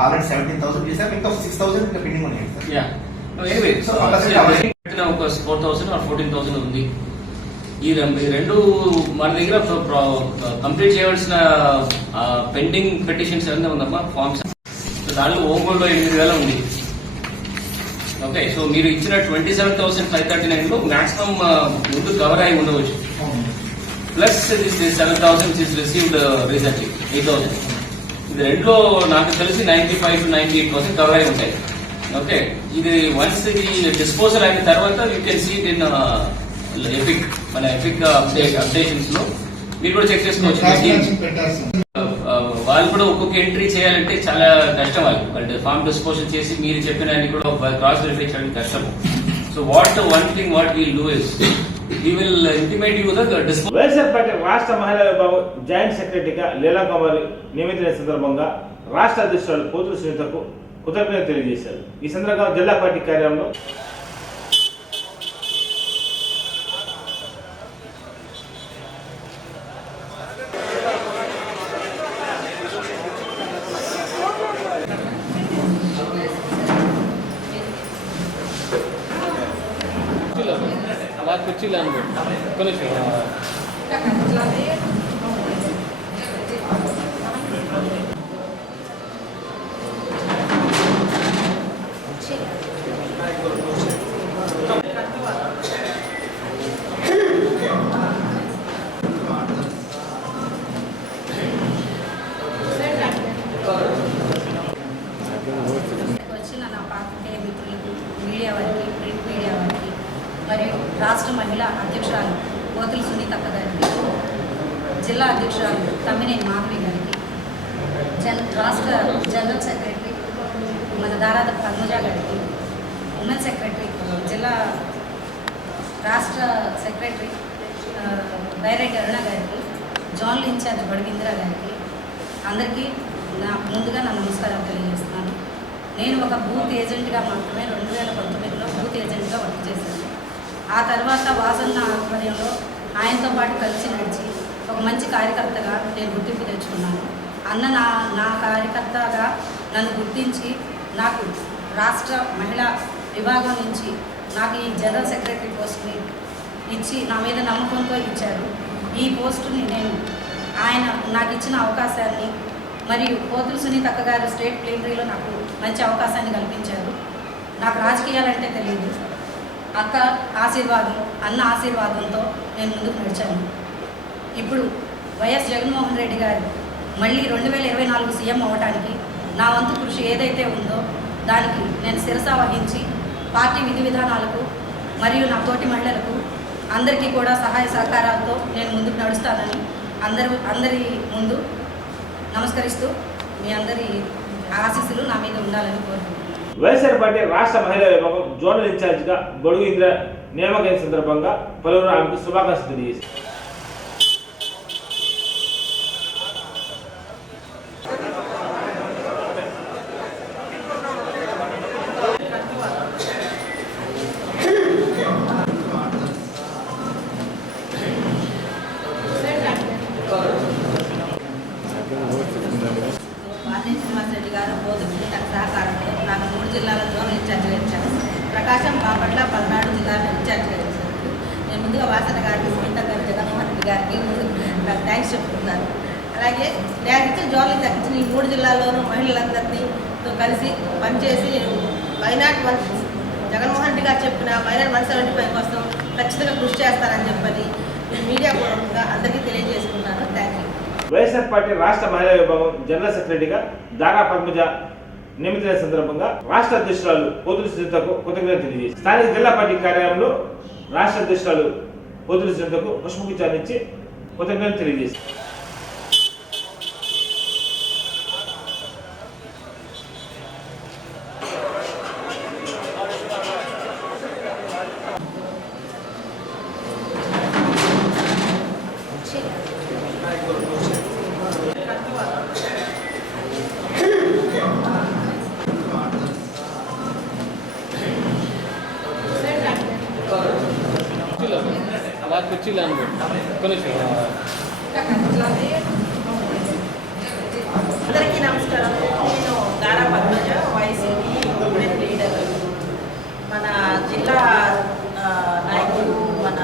ఆల్రెడీ 17,000 చేశారు. ఇంకా 6,000 ఇంకా పెండింగ్ ఉన్నాయి సార్. ఒక 4,000 or 14,000 ఉంది. ఈ రెండు మన దగ్గర కంప్లీట్ చేయవలసిన పెండింగ్ పెటిషన్స్ ఏమైనా ఉందమ్మా ఫార్మ్స్. దానిలో ఒంగోలులో 8,000 ఉంది. ఓకే, సో మీరు ఇచ్చిన 27,539 మాక్సిమం ముందు కవర్ అయి ఉండవచ్చు. Plus this 7,000 is received recently 8,000. ఇది రెండులో నాకు తెలిసి 95 to 98% కవర్ అయి ఉంటాయి. ఓకే, ఇది వన్స్ ఇది డిస్పోజల్ అయిన తర్వాత you can see it in EPIC, మన ఎపిక్ అప్డేషన్స్ లో మీరు కూడా చెక్ చేసుకోవచ్చు. వాళ్ళు కూడా ఒక్కొక్క ఎంట్రీ చేయాలంటే చాలా కష్టం. వాళ్ళు ఫామ్ డిస్పోజల్ చేసి మీరు చెప్పిన కూడా క్రాస్ వెరిఫై చేయడం కష్టం. So one thing we'll do is we will intimate you the disposal. YSR party రాష్ట్ర మహిళా విభాగం జాయింట్ సెక్రటరీగా లీలా కుమారి నియమితుల సందర్భంగా రాష్ట్ర అధ్యక్షురాలు పోతుల సునీతకు కృతజ్ఞతలు తెలియజేశారు. ఈ సందర్భంగా జిల్లా పార్టీ కార్యాలయంలో కుర్చీలు అనుకో వచ్చిన నా పాత్రికేయ మిత్రులకు, మీడియా వారికి, ప్రింట్ మీడియా వారికి మరియు రాష్ట్ర మహిళా అధ్యక్షురాలు పోతుల సునీతక్క గారికి, జిల్లా అధ్యక్షురాలు తమ్మినేని మాధవి గారికి, రాష్ట్ర జనరల్ సెక్రటరీ మన దారాద పద్మజ గారికి, ఉమెన్ సెక్రటరీ జిల్లా రాష్ట్ర సెక్రటరీ బైరెడ్డి అరుణ గారికి, జోనల్ ఇన్ఛార్జ్ బడుగింద్ర గారికి అందరికీ ముందుగా నా నమస్కారం తెలియజేస్తున్నాను. నేను ఒక బూత్ ఏజెంట్గా మాత్రమే 2019లో బూత్ ఏజెంట్గా వర్క్ చేశాను. ఆ తర్వాత వాసన్న ఆధ్వర్యంలో ఆయనతో పాటు కలిసి నడిచి ఒక మంచి కార్యకర్తగా నేను గుర్తింపు తెచ్చుకున్నాను. అన్న నా కార్యకర్తగా నన్ను గుర్తించి నాకు రాష్ట్ర మహిళా విభాగం నుంచి నాకు ఈ జనరల్ సెక్రటరీ పోస్ట్ని ఇచ్చి నా మీద నమ్మకంతో ఇచ్చారు. ఈ పోస్టుని నేను ఆయన నాకు ఇచ్చిన అవకాశాన్ని మరియు పోతుల సునీతక్క గారు స్టేట్ ప్లేనరీలో నాకు మంచి అవకాశాన్ని కల్పించారు. నాకు రాజకీయాలంటే తెలియదు. అక్క ఆశీర్వాదం, అన్న ఆశీర్వాదంతో నేను ముందుకు నడిచాను. ఇప్పుడు వైఎస్ జగన్మోహన్ రెడ్డి గారు మళ్ళీ 2024 సీఎం అవ్వడానికి నా వంతు కృషి ఏదైతే ఉందో దానికి నేను శిరస వహించి పార్టీ విధి విధానాలకు మరియు నా తోటి మహిళలకు అందరికీ కూడా సహాయ సహకారాలతో నేను ముందుకు నడుస్తానని అందరి ముందు నమస్కరిస్తూ మీ అందరి ఆశీస్సులు నా మీద ఉండాలని కోరుకుంటున్నాను. వైఎస్ఆర్ పార్టీ రాష్ట్ర మహిళా విభాగం జోనల్ ఇన్ఛార్జిగా బడుగు ఇంద్ర నియామకం సందర్భంగా పలువురు ఆమెకు శుభాకాంక్షలు తెలియజేశారు. శ్రీనివాసరెడ్డి గారు బోధకులు నాకు సహకారంతో నాకు 3 జిల్లాల జోనల్ ఇన్ఛార్జిగా ఇచ్చారు. ప్రకాశం, బాపట్ల, పల్నాడు జిల్లాలో ఇన్ఛార్జిగా ఇచ్చారు. నేను ముందుగా వాసన గారికి, సునీత గారు, జగన్మోహన్ రెడ్డి గారికి నాకు థ్యాంక్స్ చెప్తున్నాను. అలాగే నేను ఇచ్చిన జోనల్ ఇన్ఛార్జ్ ఇచ్చిన ఈ 3 జిల్లాల్లోనూ మహిళలందరితో కలిసి పనిచేసి వైనాట్ జగన్మోహన్ రెడ్డి గారు చెప్పిన వైనాట్ 175 కోసం ఖచ్చితంగా కృషి చేస్తానని చెప్పని మీడియా పూర్వకంగా అందరికీ తెలియజేసుకున్నాను. Thank you. వైఎస్ఆర్ పార్టీ రాష్ట్ర మహిళా విభాగం జనరల్ సెక్రటరీగా దారా పద్మజ నియమితుల సందర్భంగా రాష్ట్ర అధ్యక్షురాలు పోతుల సునీతకు కృతజ్ఞతలు తెలియజేశారు. స్థానిక జిల్లా పార్టీ కార్యాలయంలో రాష్ట్ర అధ్యక్షురాలు పోతుల సునీతకు పుష్పగుచ్చాన్ని ఇచ్చి కృతజ్ఞతలు తెలియజేశారు. కుర్చీలు అనుకో అందరికీ నమస్కారం. నేను దారా పద్మజ, వైసీపీ ఉమెన్ లీడర్. మన జిల్లా నాయకులు, మన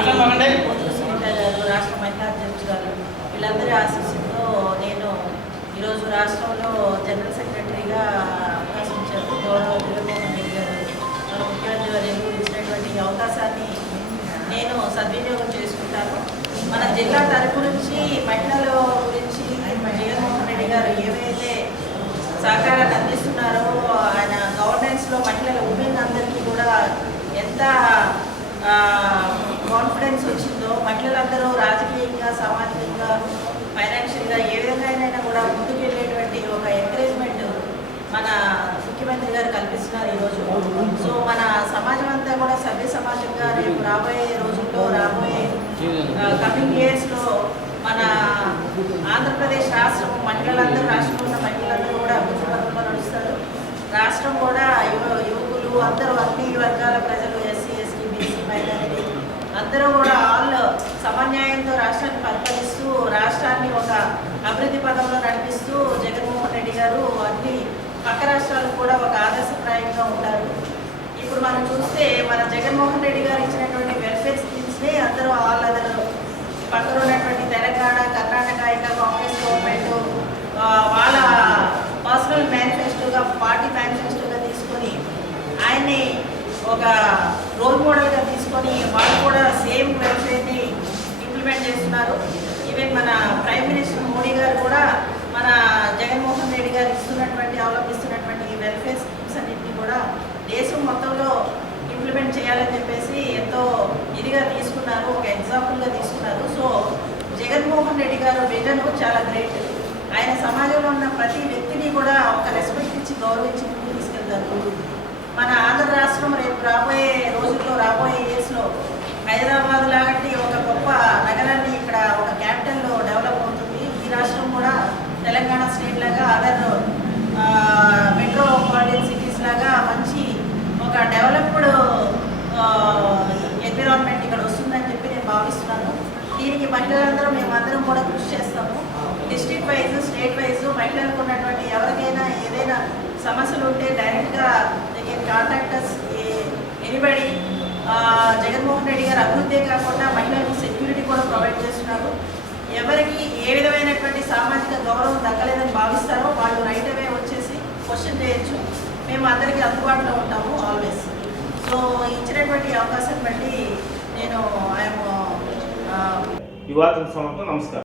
పొత్తుల సునీత గారు, రాష్ట్ర మహిళా అధ్యక్షురాలు, వీళ్ళందరి ఆశీస్సులతో నేను ఈరోజు రాష్ట్రంలో జనరల్ సెక్రటరీగా అవకాశం ఇచ్చారు. గౌరవ జగన్మోహన్ రెడ్డి గారు మన ముఖ్యమంత్రి వర్యులు ఇచ్చినటువంటి అవకాశాన్ని నేను సద్వినియోగం చేసుకుంటాను. మన జిల్లా తరపు నుంచి మహిళల గురించి జగన్మోహన్ రెడ్డి గారు ఏవైతే సహకారాన్ని అందిస్తున్నారో, ఆయన గవర్నెన్స్లో మహిళల ఉమెన్ అందరికీ కూడా ఎంత కాన్ఫిడెన్స్ వచ్చిందో, మహిళలందరూ రాజకీయంగా, సామాజికంగా, ఫైనాన్షియల్గా ఏ విధంగా కూడా ముందుకు వెళ్ళేటువంటి ఒక ఎంకరేజ్మెంట్ మన ముఖ్యమంత్రి గారు కల్పిస్తున్నారు ఈరోజు. సో మన సమాజం అంతా కూడా సభ్య సమాజంగా రేపు రాబోయే రోజుల్లో, రాబోయే కమింగ్ ఇయర్స్లో మన ఆంధ్రప్రదేశ్ రాష్ట్రం మహిళలందరూ, రాష్ట్రంలో ఉన్న మహిళలందరూ కూడా అభివృద్ధి పథంలో నడుస్తారు. రాష్ట్రం కూడా యువకులు అందరూ, అన్ని వర్గాల ప్రజలు, ఎస్సీ, ఎస్టీ, బీసీ, మైనారిటీ అందరూ కూడా ఆల్ సమన్యాయంతో రాష్ట్రాన్ని పరిపాలిస్తూ, రాష్ట్రాన్ని ఒక అభివృద్ధి పథంలో నడిపిస్తూ జగన్మోహన్ రెడ్డి గారు అన్ని పక్క రాష్ట్రాలకు కూడా ఒక ఆదర్శప్రాయంగా ఉంటారు. ఇప్పుడు మనం చూస్తే మన జగన్మోహన్ రెడ్డి గారు ఇచ్చినటువంటి వెల్ఫేర్ స్కీమ్స్ని అందరూ ఆల్ అదర్ పక్కన ఉన్నటువంటి తెలంగాణ, కర్ణాటక ఇంకా కాంగ్రెస్ గవర్నమెంట్ వాళ్ళ పర్సనల్ మేనిఫెస్టోగా, పార్టీ మేనిఫెస్టోగా తీసుకొని ఆయన్ని ఒక రోల్ మోడల్గా తీసుకొని వాళ్ళు కూడా సేమ్ వెల్ఫేర్ని ఇంప్లిమెంట్ చేస్తున్నారు. ఈవెన్ మన ప్రైమ్ మినిస్టర్ మోడీ గారు కూడా మన జగన్మోహన్ రెడ్డి గారు అవలంబిస్తున్నటువంటి ఈ వెల్ఫేర్ స్కీమ్స్ అన్నింటినీ కూడా దేశం మొత్తంలో ఇంప్లిమెంట్ చేయాలని చెప్పేసి ఎంతో ఇదిగా తీసుకున్నారు, ఒక ఎగ్జాంపుల్గా తీసుకున్నారు. సో జగన్మోహన్ రెడ్డి గారు విజన్ చాలా గ్రేట్. ఆయన సమాజంలో ఉన్న ప్రతి వ్యక్తిని కూడా ఒక రెస్పెక్ట్ ఇచ్చి, గౌరవించి ముందుకు తీసుకెళ్తారు. మన ఆంధ్ర రాష్ట్రం రేపు రాబోయే రోజుల్లో, రాబోయే ఇయర్స్లో హైదరాబాద్ లాంటి ఒక గొప్ప నగరాన్ని ఇక్కడ ఒక క్యాపిటల్లో డెవలప్ అవుతుంది. ఈ రాష్ట్రం కూడా తెలంగాణ స్టేట్ లాగా, అదర్ మెట్రోపాలిటన్ సిటీస్ లాగా మంచి ఒక డెవలప్డ్ ఎన్విరాన్మెంట్ ఇక్కడ వస్తుందని చెప్పి నేను భావిస్తున్నాను. దీనికి మహిళలందరూ మేమందరం కూడా కృషి చేస్తాము. డిస్ట్రిక్ట్ వైజ్, స్టేట్ వైజ్ మహిళలకు ఉన్నటువంటి ఎవరికైనా ఏదైనా సమస్యలు ఉంటే డైరెక్ట్గా కాంటాక్టర్స్ ఎనీబడి. జగన్మోహన్ రెడ్డి గారు అభివృద్ధే కాకుండా మహిళలకు సెక్యూరిటీ కూడా ప్రొవైడ్ చేస్తున్నారు. ఎవరికి ఏ విధమైనటువంటి సామాజిక గౌరవం దక్కలేదని భావిస్తారో వాళ్ళు రైట్ అవే వచ్చేసి క్వశ్చన్ చేయొచ్చు. మేము అందరికీ అందుబాటులో ఉంటాము ఆల్వేస్. సో ఇచ్చినటువంటి అవకాశం బట్టి నేను ఈ వార్తల సమాప్తం. నమస్కారం.